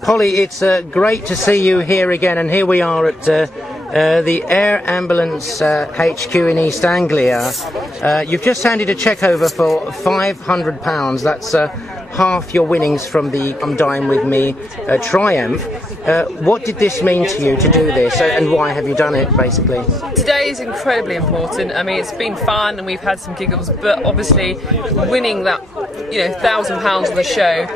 Polly, it's great to see you here again, and here we are at the Air Ambulance HQ in East Anglia. You've just handed a cheque over for £500. That's half your winnings from the Dine with Me triumph. What did this mean to you to do this, and why have you done it, basically? Today is incredibly important. I mean, it's been fun and we've had some giggles, but obviously winning that, £1,000 on the show,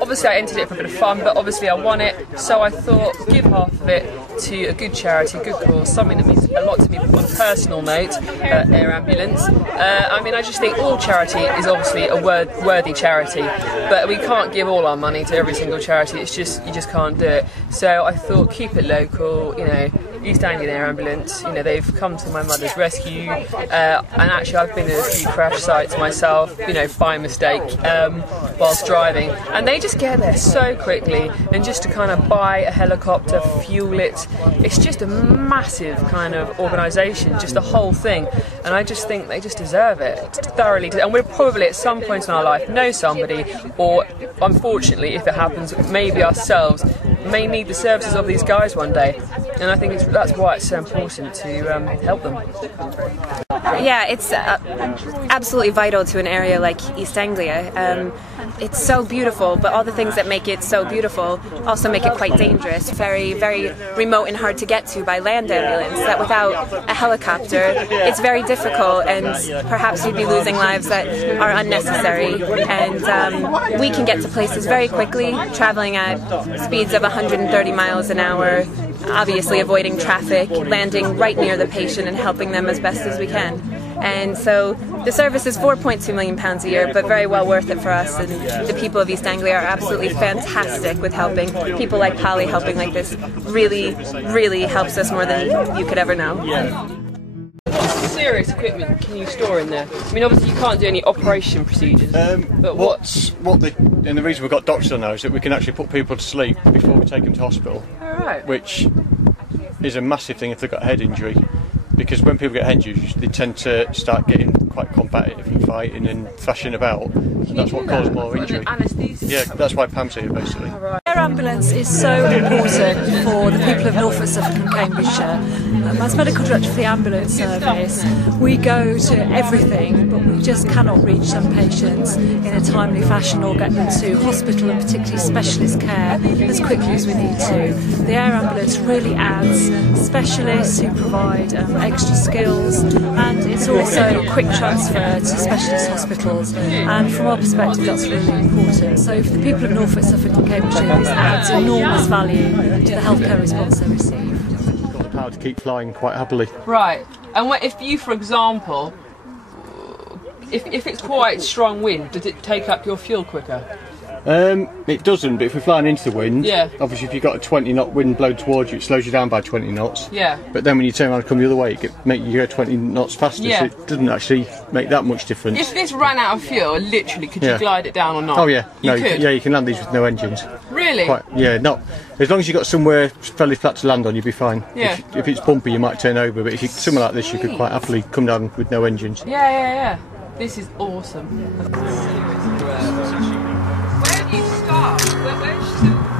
obviously I entered it for a bit of fun, but obviously I won it, so I thought give half of it to a good charity, a good cause, something that means a lot to me on a personal note, Air Ambulance. I mean, I just think all charity is obviously a worthy charity, but we can't give all our money to every single charity. It's just, you just can't do it. So I thought keep it local, East Anglian Air Ambulance, they've come to my mother's rescue, and actually I've been in a few crash sites myself, by mistake, whilst driving, and they just get there so quickly, and just to kind of buy a helicopter, fuel it, it's just a massive kind of organisation, just the whole thing, and I just think they just deserve it, thoroughly, and we'll probably at some point in our life know somebody, or unfortunately if it happens, maybe ourselves may need the services of these guys one day, and I think that's why it's so important to help them. Yeah, it's absolutely vital to an area like East Anglia. It's so beautiful, but all the things that make it so beautiful also make it quite dangerous. Very, very remote and hard to get to by land ambulance, that without a helicopter it's very difficult, and perhaps you'd be losing lives that are unnecessary. And we can get to places very quickly, traveling at speeds of 130 miles an hour, obviously avoiding traffic, landing right near the patient and helping them as best as we can. And so the service is £4.2 million a year, but very well worth it for us, and the people of East Anglia are absolutely fantastic with helping. People like Polly helping like this really, really helps us more than you could ever know. Serious equipment can you store in there? I mean, obviously you can't do any operation procedures, but and the reason we've got doctors on now is that we can actually put people to sleep before we take them to hospital, which is a massive thing if they've got a head injury, because when people get head injuries they tend to start getting quite combative and fighting and thrashing about, and that's what causes more injury. Yeah, that's why Pam's here basically. Air Ambulance is so important for the people of Norfolk, Suffolk and Cambridgeshire. As medical director for the ambulance service, we go to everything, but we just cannot reach some patients in a timely fashion or get them to hospital, and particularly specialist care, as quickly as we need to. The Air Ambulance really adds specialists who provide extra skills, and it's also a quick transfer to specialist hospitals, and from our perspective that's really important. So for the people of Norfolk, Suffolk and Cambridgeshire, this adds enormous value to the healthcare response they receive. You've got the power to keep flying quite happily. Right, and if you, for example, if it's quite strong wind, does it take up your fuel quicker? It doesn't, but if we're flying into the wind, yeah. Obviously if you've got a 20 knot wind blowing towards you, it slows you down by 20 knots. Yeah. But then when you turn around and come the other way, it make you go 20 knots faster, yeah. So it doesn't actually make that much difference. If this ran out of fuel, literally, could you glide it down or not? Oh yeah, you could? Yeah, you can land these with no engines. Really? Not as long as you've got somewhere fairly flat to land on, you'll be fine. Yeah. If it's bumpy, you might turn over, but if you something like this, you could quite happily come down with no engines. Yeah. This is awesome. Where do you start? Where